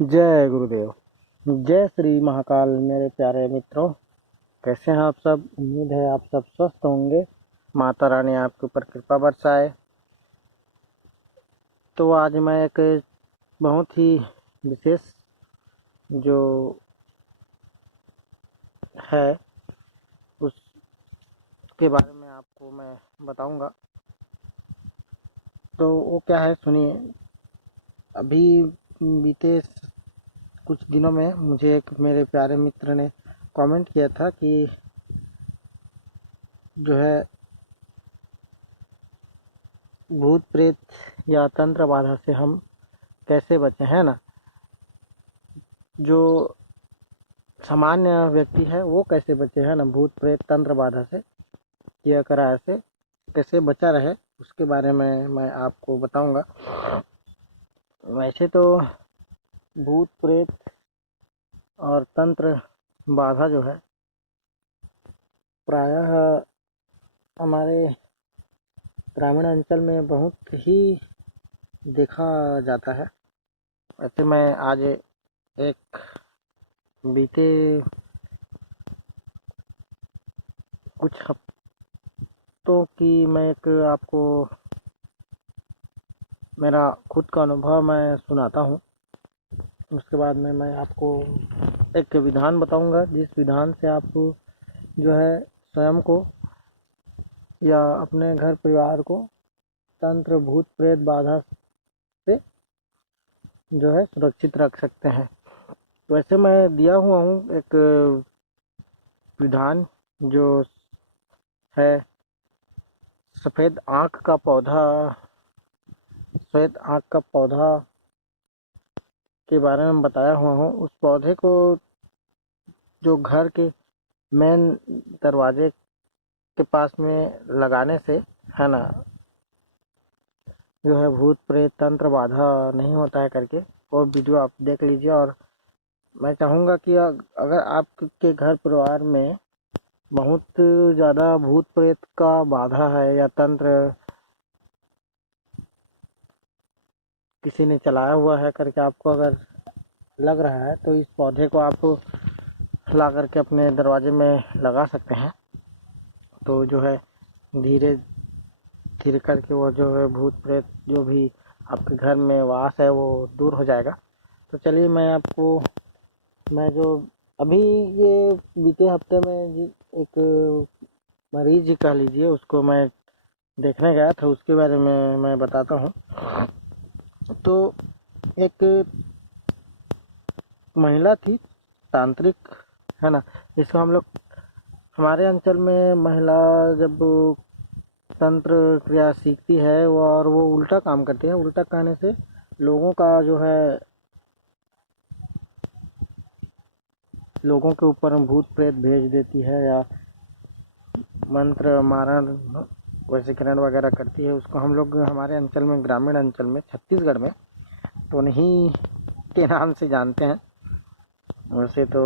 जय गुरुदेव। जय श्री महाकाल। मेरे प्यारे मित्रों, कैसे हैं आप सब? उम्मीद है आप सब स्वस्थ होंगे, माता रानी आपके ऊपर कृपा बरसाए। तो आज मैं एक बहुत ही विशेष जो है उसके बारे में आपको मैं बताऊंगा। तो वो क्या है, सुनिए। अभी बीते कुछ दिनों में मुझे एक मेरे प्यारे मित्र ने कमेंट किया था कि जो है भूत प्रेत या तंत्र बाधा से हम कैसे बचें, है ना। जो सामान्य व्यक्ति है वो कैसे बचे, है ना, भूत प्रेत तंत्र बाधा से, किया कराए से कैसे बचा रहे, उसके बारे में मैं आपको बताऊंगा। वैसे तो भूत प्रेत और तंत्र बाधा जो है प्रायः हमारे ग्रामीण अंचल में बहुत ही देखा जाता है। वैसे मैं आज एक बीते कुछ हफ्तों की मैं एक आपको मेरा खुद का अनुभव मैं सुनाता हूँ। उसके बाद में मैं आपको एक विधान बताऊंगा, जिस विधान से आप जो है स्वयं को या अपने घर परिवार को तंत्र भूत प्रेत बाधा से जो है सुरक्षित रख सकते हैं। तो वैसे मैं दिया हुआ हूँ एक विधान जो है सफ़ेद आँख का पौधा। सफ़ेद आँख का पौधा के बारे में बताया हुआ हूँ। उस पौधे को जो घर के मेन दरवाजे के पास में लगाने से, है ना, जो है भूत प्रेत तंत्र बाधा नहीं होता है करके वो वीडियो आप देख लीजिए। और मैं चाहूँगा कि अगर आपके घर परिवार में बहुत ज़्यादा भूत प्रेत का बाधा है या तंत्र किसी ने चलाया हुआ है करके आपको अगर लग रहा है, तो इस पौधे को आप ला करके अपने दरवाजे में लगा सकते हैं। तो जो है धीरे धीरे करके वो जो है भूत प्रेत जो भी आपके घर में वास है वो दूर हो जाएगा। तो चलिए मैं जो अभी ये बीते हफ्ते में जी एक मरीज कह लीजिए, उसको मैं देखने गया था, उसके बारे में मैं बताता हूँ। तो एक महिला थी, तांत्रिक, है ना। इसको हम लोग हमारे अंचल में महिला जब तंत्र क्रिया सीखती है वो और वो उल्टा काम करती है। उल्टा कहने से लोगों का जो है लोगों के ऊपर भूत प्रेत भेज देती है या मंत्र मारण वैसे किरण वगैरह करती है। उसको हम लोग हमारे अंचल में, ग्रामीण अंचल में, छत्तीसगढ़ में तो नहीं के नाम से जानते हैं। वैसे तो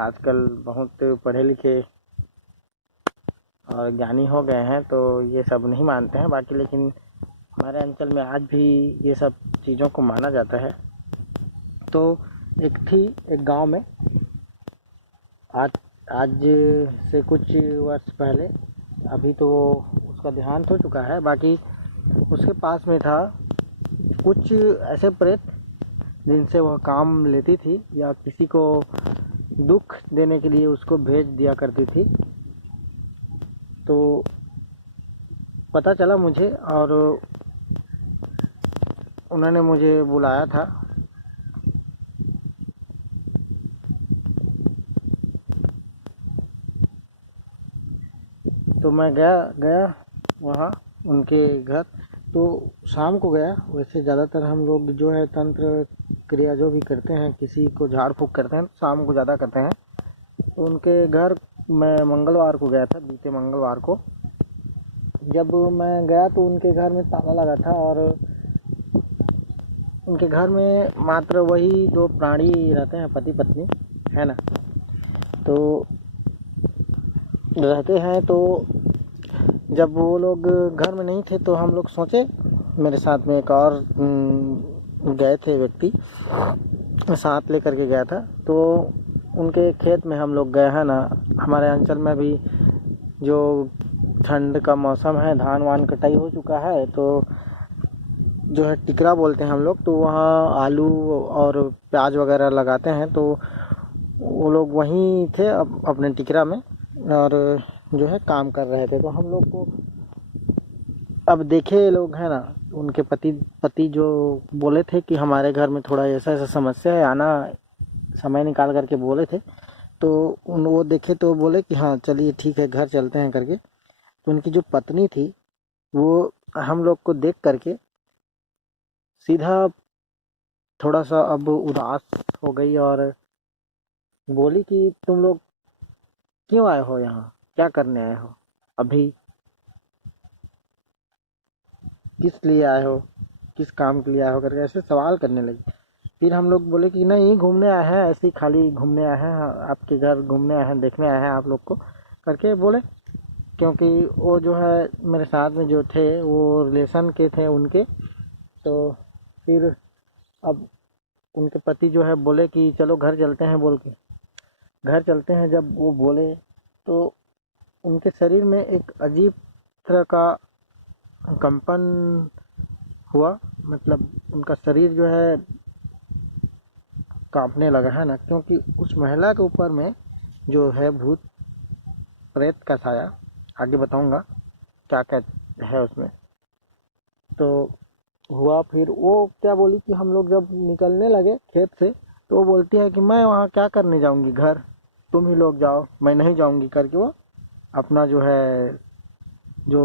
आजकल बहुत पढ़े लिखे और ज्ञानी हो गए हैं तो ये सब नहीं मानते हैं बाकी, लेकिन हमारे अंचल में आज भी ये सब चीज़ों को माना जाता है। तो एक गांव में आज आज से कुछ वर्ष पहले, अभी तो उसका देहांत हो चुका है, बाकी उसके पास में था कुछ ऐसे प्रेत जिनसे वह काम लेती थी या किसी को दुख देने के लिए उसको भेज दिया करती थी। तो पता चला मुझे और उन्होंने मुझे बुलाया था। तो मैं गया वहाँ उनके घर। तो शाम को गया। वैसे ज़्यादातर हम लोग जो है तंत्र क्रिया जो भी करते हैं, किसी को झाड़ फूँक करते हैं, शाम को ज़्यादा करते हैं। तो उनके घर मैं मंगलवार को गया था, बीते मंगलवार को। जब मैं गया तो उनके घर में ताला लगा था और उनके घर में मात्र वही दो प्राणी रहते हैं, पति पत्नी, है ना। तो रहते हैं। तो जब वो लोग घर में नहीं थे तो हम लोग सोचे, मेरे साथ में एक और गए थे व्यक्ति, साथ लेकर के गया था। तो उनके खेत में हम लोग गए हैं ना। हमारे अंचल में भी जो ठंड का मौसम है, धान वान कटाई हो चुका है, तो जो है टिकरा बोलते हैं हम लोग, तो वहाँ आलू और प्याज वगैरह लगाते हैं। तो वो लोग वहीं थे अपने टिकरा में, और जो है काम कर रहे थे। तो हम लोग को अब देखे लोग हैं ना, उनके पति जो बोले थे कि हमारे घर में थोड़ा ऐसा ऐसा समस्या है, आना, समय निकाल करके बोले थे। तो उन वो देखे तो बोले कि हाँ चलिए ठीक है, घर चलते हैं करके। तो उनकी जो पत्नी थी वो हम लोग को देख करके सीधा थोड़ा सा अब उदास हो गई, और बोली कि तुम लोग क्यों आए हो यहाँ, क्या करने आए हो, अभी किस लिए आए हो, किस काम के लिए आए हो करके ऐसे सवाल करने लगी। फिर हम लोग बोले कि नहीं, घूमने आए हैं, ऐसे ही खाली घूमने आए हैं, आपके घर घूमने आए हैं, देखने आए हैं आप लोग को करके बोले। क्योंकि वो जो है मेरे साथ में जो थे वो रिलेशन के थे उनके। तो फिर अब उनके पति जो है बोले कि चलो घर चलते हैं, बोल के घर चलते हैं जब वो बोले, तो उनके शरीर में एक अजीब तरह का कंपन हुआ। मतलब उनका शरीर जो है कांपने लगा है ना, क्योंकि उस महिला के ऊपर में जो है भूत प्रेत का साया, आगे बताऊंगा क्या क्या है उसमें। तो हुआ फिर वो क्या बोली कि हम लोग जब निकलने लगे खेत से, तो वो बोलती है कि मैं वहाँ क्या करने जाऊंगी, घर तुम ही लोग जाओ, मैं नहीं जाऊंगी करके वो अपना जो है, जो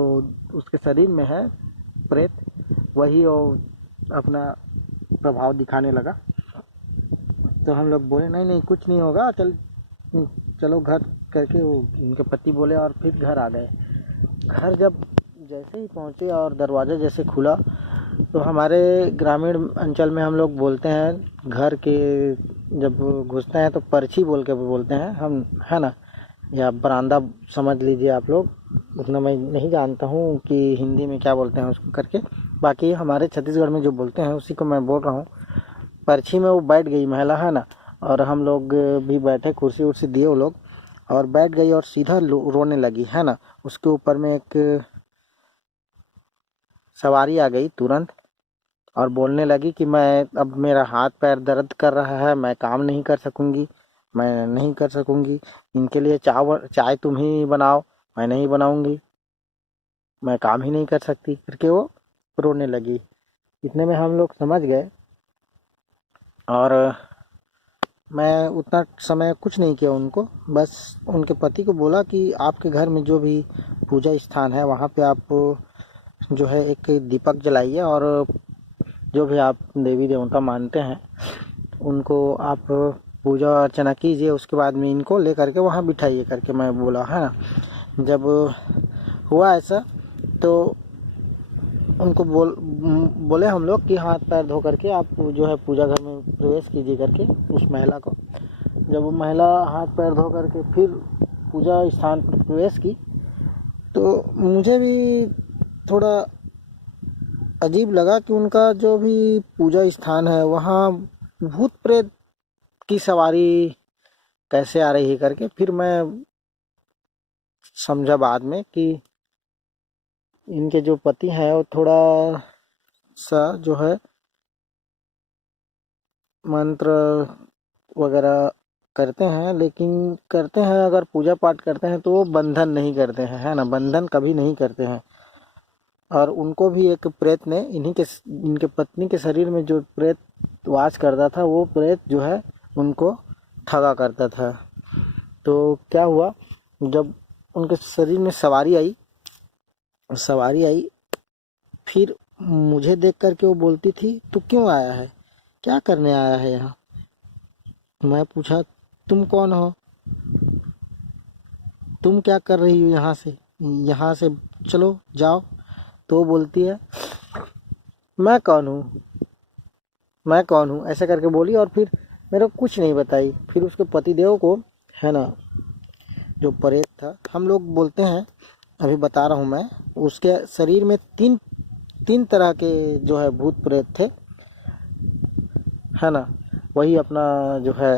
उसके शरीर में है प्रेत, वही वो अपना प्रभाव दिखाने लगा। तो हम लोग बोले नहीं नहीं कुछ नहीं होगा, चलो घर करके वो उनके पति बोले, और फिर घर आ गए। घर जब जैसे ही पहुँचे और दरवाज़ा जैसे खुला, तो हमारे ग्रामीण अंचल में हम लोग बोलते हैं घर के जब घुसते हैं तो परछी बोल के बोलते हैं हम, है ना, या बरामदा समझ लीजिए आप लोग। उतना मैं नहीं जानता हूँ कि हिंदी में क्या बोलते हैं उसको करके, बाकी हमारे छत्तीसगढ़ में जो बोलते हैं उसी को मैं बोल रहा हूँ। परछी में वो बैठ गई महिला, है ना, और हम लोग भी बैठे, कुर्सी उर्सी दिए वो लोग, और बैठ गई और सीधा रोने लगी, है ना। उसके ऊपर में एक सवारी आ गई तुरंत, और बोलने लगी कि मैं, अब मेरा हाथ पैर दर्द कर रहा है, मैं काम नहीं कर सकूंगी, मैं नहीं कर सकूंगी, इनके लिए चाय तुम ही बनाओ, मैं नहीं बनाऊंगी, मैं काम ही नहीं कर सकती करके वो रोने लगी। इतने में हम लोग समझ गए, और मैं उतना समय कुछ नहीं किया उनको, बस उनके पति को बोला कि आपके घर में जो भी पूजा स्थान है वहाँ पे आप जो है एक दीपक जलाइए, और जो भी आप देवी देवता मानते हैं उनको आप पूजा अर्चना कीजिए, उसके बाद में इनको ले करके वहाँ बिठाइए करके मैं बोला, है ना। जब हुआ ऐसा तो उनको बोले हम लोग कि हाथ पैर धो करके आप जो है पूजा घर में प्रवेश कीजिए करके उस महिला को। जब वो महिला हाथ पैर धो करके फिर पूजा स्थान पर प्रवेश की, तो मुझे भी थोड़ा अजीब लगा कि उनका जो भी पूजा स्थान है वहाँ भूत प्रेत की सवारी कैसे आ रही है करके। फिर मैं समझा बाद में कि इनके जो पति हैं वो थोड़ा सा जो है मंत्र वगैरह करते हैं, लेकिन करते हैं, अगर पूजा पाठ करते हैं तो वो बंधन नहीं करते हैं, है ना, बंधन कभी नहीं करते हैं। और उनको भी एक प्रेत ने इनके पत्नी के शरीर में जो प्रेत वास करता था, वो प्रेत जो है उनको ठगा करता था। तो क्या हुआ, जब उनके शरीर में सवारी आई, फिर मुझे देख करके वो बोलती थी तू क्यों आया है, क्या करने आया है यहाँ। मैं पूछा तुम कौन हो, तुम क्या कर रही हो यहाँ से चलो जाओ। तो वो बोलती है मैं कौन हूँ ऐसे करके बोली, और फिर मेरे को कुछ नहीं बताई। फिर उसके पतिदेव को, है ना, जो प्रेत था, हम लोग बोलते हैं, अभी बता रहा हूँ मैं, उसके शरीर में तीन तरह के जो है भूत प्रेत थे, है ना। वही अपना जो है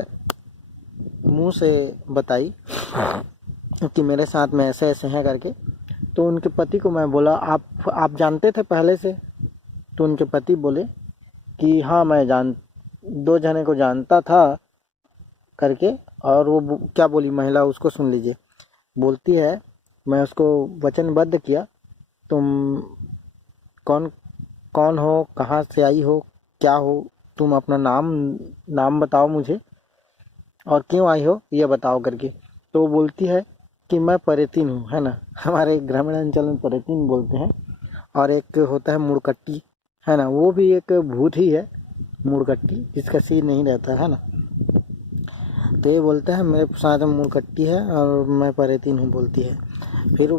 मुंह से बताई कि मेरे साथ में ऐसे ऐसे हैं करके। तो उनके पति को मैं बोला आप जानते थे पहले से? तो उनके पति बोले कि हाँ मैं दो जने को जानता था करके। और वो क्या बोली महिला, उसको सुन लीजिए। बोलती है, मैं उसको वचनबद्ध किया, तुम कौन कौन हो, कहाँ से आई हो, क्या हो, तुम अपना नाम बताओ मुझे, और क्यों आई हो ये बताओ करके। तो वो बोलती है कि मैं परेतीन हूँ, है ना। हमारे ग्रामीण अंचल में परेतीन बोलते हैं। और एक होता है मुड़कट्टी, है ना, वो भी एक भूत ही है, मुड़कट्टी, जिसका सिर नहीं रहता है ना। तो ये बोलता है मेरे साथ मुड़कट्टी है और मैं परेतीन हूँ, बोलती है। फिर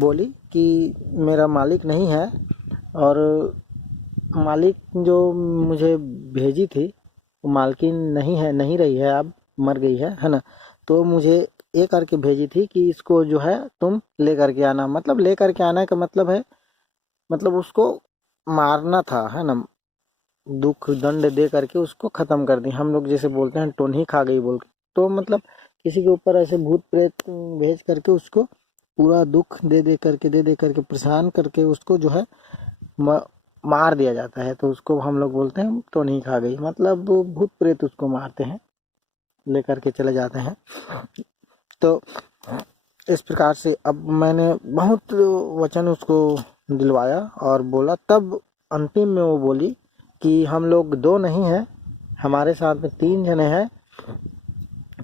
बोली कि मेरा मालिक नहीं है, और मालिक जो मुझे भेजी थी वो मालकिन नहीं है, नहीं रही है, अब मर गई है ना। तो मुझे ये करके भेजी थी कि इसको जो है तुम ले करके आना। मतलब ले करके आना का मतलब है, मतलब उसको मारना था, है ना। दुख दंड दे करके उसको खत्म कर दी। हम लोग जैसे बोलते हैं टोन्ही खा गई बोल के, तो मतलब किसी के ऊपर ऐसे भूत प्रेत भेज करके उसको पूरा दुख दे दे करके परेशान करके उसको जो है मार दिया जाता है। तो उसको हम लोग बोलते हैं टोन्ही खा गई, मतलब वो भूत प्रेत उसको मारते हैं, लेकर के चले जाते हैं। तो इस प्रकार से अब मैंने बहुत वचन उसको दिलवाया और बोला। तब अंतिम में वो बोली कि हम लोग दो नहीं हैं, हमारे साथ में 3 जने हैं,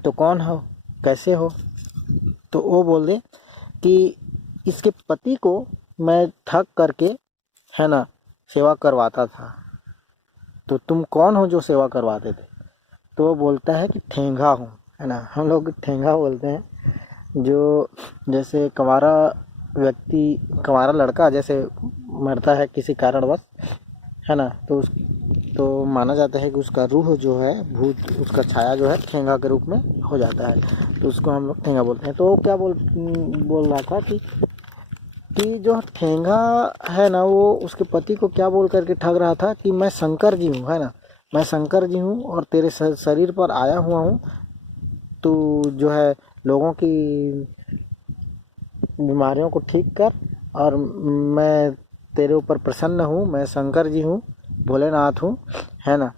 तो कौन हो, कैसे हो? तो वो बोले कि इसके पति को मैं ठग करके, है ना, सेवा करवाता था। तो तुम कौन हो जो सेवा करवाते थे? तो वो बोलता है कि ठेंगा हूँ, है ना। हम लोग ठेंगा बोलते हैं, जो जैसे कंवारा व्यक्ति, कंवारा लड़का जैसे मरता है किसी कारणवश, है ना, तो माना जाता है कि उसका रूह जो है, भूत, उसका छाया जो है ठेंगा के रूप में हो जाता है। तो उसको हम लोग ठेंगा बोलते हैं। तो वो क्या बोल रहा था कि जो ठेंगा है ना, वो उसके पति को क्या बोल करके ठग रहा था कि मैं शंकर जी हूँ, है ना, मैं शंकर जी हूँ और तेरे शरीर पर आया हुआ हूँ, तो जो है लोगों की बीमारियों को ठीक कर, और मैं तेरे ऊपर प्रसन्न हूँ, मैं शंकर जी हूँ, भोलेनाथ हूँ, है ना।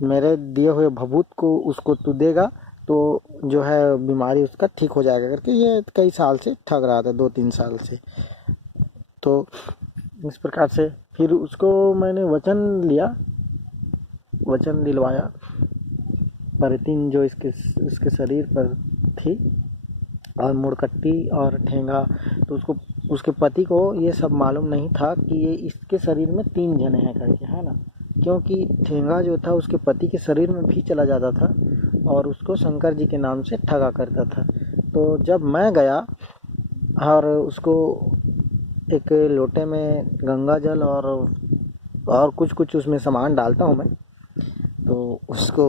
मेरे दिए हुए भभूत को उसको तू देगा तो जो है बीमारी उसका ठीक हो जाएगा करके ये कई साल से ठग रहा था, 2-3 साल से। तो इस प्रकार से फिर उसको मैंने वचन दिलवाया। परतीन जो इसके शरीर पर थी, और मुड़कट्टी और ठेंगा। तो उसके पति को ये सब मालूम नहीं था कि ये इसके शरीर में 3 जने हैं करके, है ना। क्योंकि ठेंगा जो था उसके पति के शरीर में भी चला जाता था और उसको शंकर जी के नाम से ठगा करता था। तो जब मैं गया और उसको एक लोटे में गंगा जल और कुछ कुछ उसमें सामान डालता हूँ मैं, तो उसको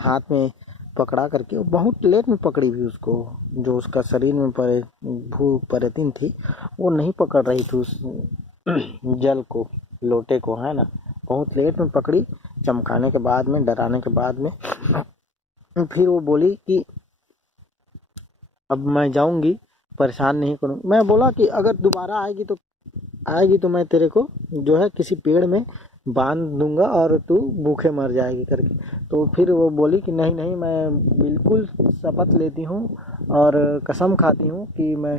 हाथ में पकड़ा करके, वो बहुत लेट में पकड़ी भी उसको, जो उसका शरीर में परेतीन थी वो नहीं पकड़ रही थी उस जल को, लोटे को, है ना। बहुत लेट में पकड़ी, चमकाने के बाद में, डराने के बाद में। फिर वो बोली कि अब मैं जाऊंगी, परेशान नहीं करूँगी। मैं बोला कि अगर दोबारा आएगी तो मैं तेरे को जो है किसी पेड़ में बांध दूंगा और तू भूखे मर जाएगी करके। तो फिर वो बोली कि नहीं नहीं, मैं बिल्कुल शपथ लेती हूँ और कसम खाती हूँ कि मैं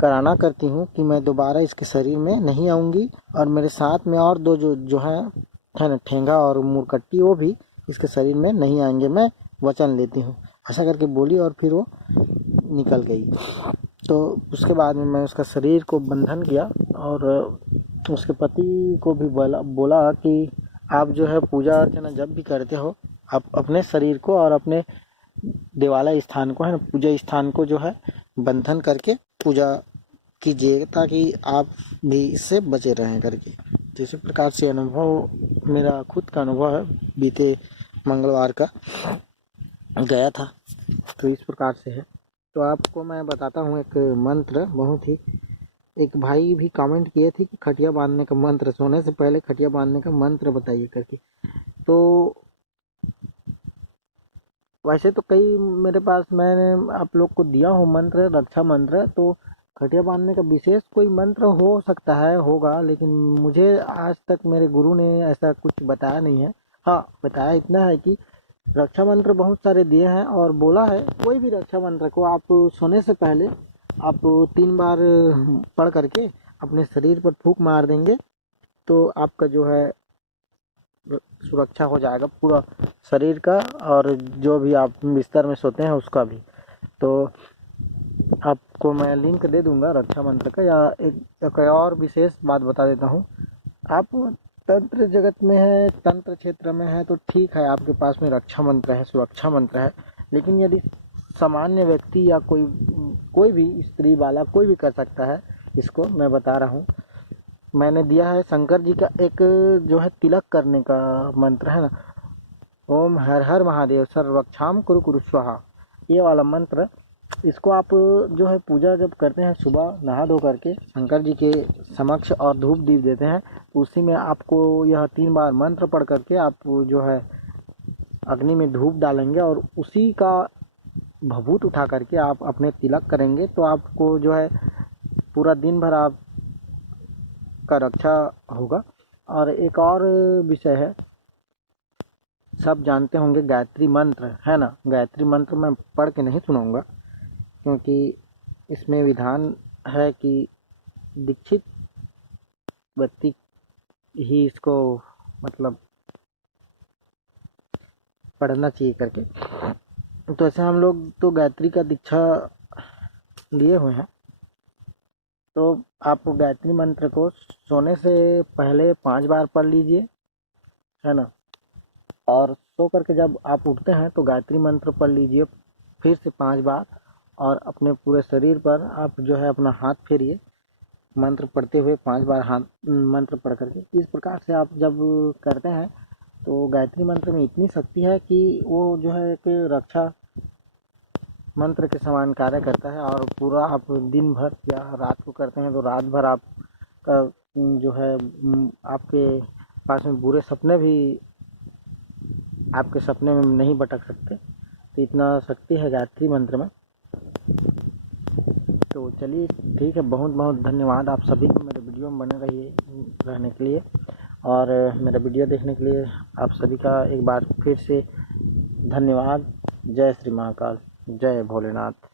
कराना करती हूँ कि मैं दोबारा इसके शरीर में नहीं आऊँगी, और मेरे साथ में और दो जो है ना, ठेंगा और मुरकट्टी, वो भी इसके शरीर में नहीं आएंगे, मैं वचन लेती हूँ, ऐसा करके बोली। और फिर वो निकल गई। तो उसके बाद में मैं उसका शरीर को बंधन किया और उसके पति को भी बोला कि आप जो है पूजा अर्चना जब भी करते हो, आप अपने शरीर को और अपने देवालय स्थान को, है ना, पूजा स्थान को जो है बंधन करके पूजा कीजिए, ताकि आप भी इससे बचे रहें करके। जिस प्रकार से अनुभव, मेरा खुद का अनुभव है, बीते मंगलवार का गया था, तो इस प्रकार से है। तो आपको मैं बताता हूँ एक मंत्र, बहुत ही, एक भाई भी कमेंट किए थे कि खटिया बांधने का मंत्र, सोने से पहले खटिया बांधने का मंत्र बताइए करके। तो वैसे तो कई मेरे पास मैंने आप लोग को दिया हूँ मंत्र, रक्षा मंत्र, तो खटिया बांधने का विशेष कोई मंत्र हो सकता है, होगा, लेकिन मुझे आज तक मेरे गुरु ने ऐसा कुछ बताया नहीं है। हाँ, बताया इतना है कि रक्षा मंत्र बहुत सारे दिए हैं और बोला है कोई भी रक्षा मंत्र को आप सोने से पहले आप 3 बार पढ़ करके अपने शरीर पर फूंक मार देंगे तो आपका जो है सुरक्षा हो जाएगा पूरा शरीर का, और जो भी आप बिस्तर में सोते हैं उसका भी। तो आपको मैं लिंक दे दूंगा रक्षा मंत्र का। या एक और विशेष बात बता देता हूँ, आप तंत्र जगत में है, तंत्र क्षेत्र में है तो ठीक है, आपके पास में रक्षा मंत्र है, सुरक्षा मंत्र है, लेकिन यदि सामान्य व्यक्ति या कोई भी स्त्री वाला कोई भी कर सकता है इसको। मैं बता रहा हूँ, मैंने दिया है शंकर जी का एक जो है तिलक करने का मंत्र है ना, ओम हर हर महादेव सर्वरक्षाम कुरु कुरु स्वाहा, ये वाला मंत्र। इसको आप जो है पूजा जब करते हैं सुबह नहा धो करके शंकर जी के समक्ष और धूप दीप देते हैं, उसी में आपको यह 3 बार मंत्र पढ़ करके आप जो है अग्नि में धूप डालेंगे और उसी का भभूत उठा करके आप अपने तिलक करेंगे तो आपको जो है पूरा दिन भर आप का रक्षा होगा। और एक और विषय है, सब जानते होंगे गायत्री मंत्र है ना, गायत्री मंत्र मैं पढ़ के नहीं सुनाऊंगा क्योंकि इसमें विधान है कि दीक्षित व्यक्ति ही इसको मतलब पढ़ना चाहिए करके। तो ऐसे हम लोग तो गायत्री का दीक्षा लिए हुए हैं, तो आप गायत्री मंत्र को सोने से पहले 5 बार पढ़ लीजिए है ना, और सो करके जब आप उठते हैं तो गायत्री मंत्र पढ़ लीजिए फिर से 5 बार, और अपने पूरे शरीर पर आप जो है अपना हाथ फेरिए मंत्र पढ़ते हुए 5 बार हाथ मंत्र पढ़ करके। इस प्रकार से आप जब करते हैं तो गायत्री मंत्र में इतनी शक्ति है कि वो जो है एक रक्षा मंत्र के समान कार्य करता है। और पूरा आप दिन भर या रात को करते हैं तो रात भर आपका जो है आपके पास में बुरे सपने भी आपके सपने में नहीं भटक सकते, तो इतना शक्ति है गायत्री मंत्र में। तो चलिए ठीक है, बहुत बहुत धन्यवाद आप सभी को मेरे वीडियो में बने रहने के लिए और मेरा वीडियो देखने के लिए आप सभी का एक बार फिर से धन्यवाद। जय श्री महाकाल, जय भोलेनाथ।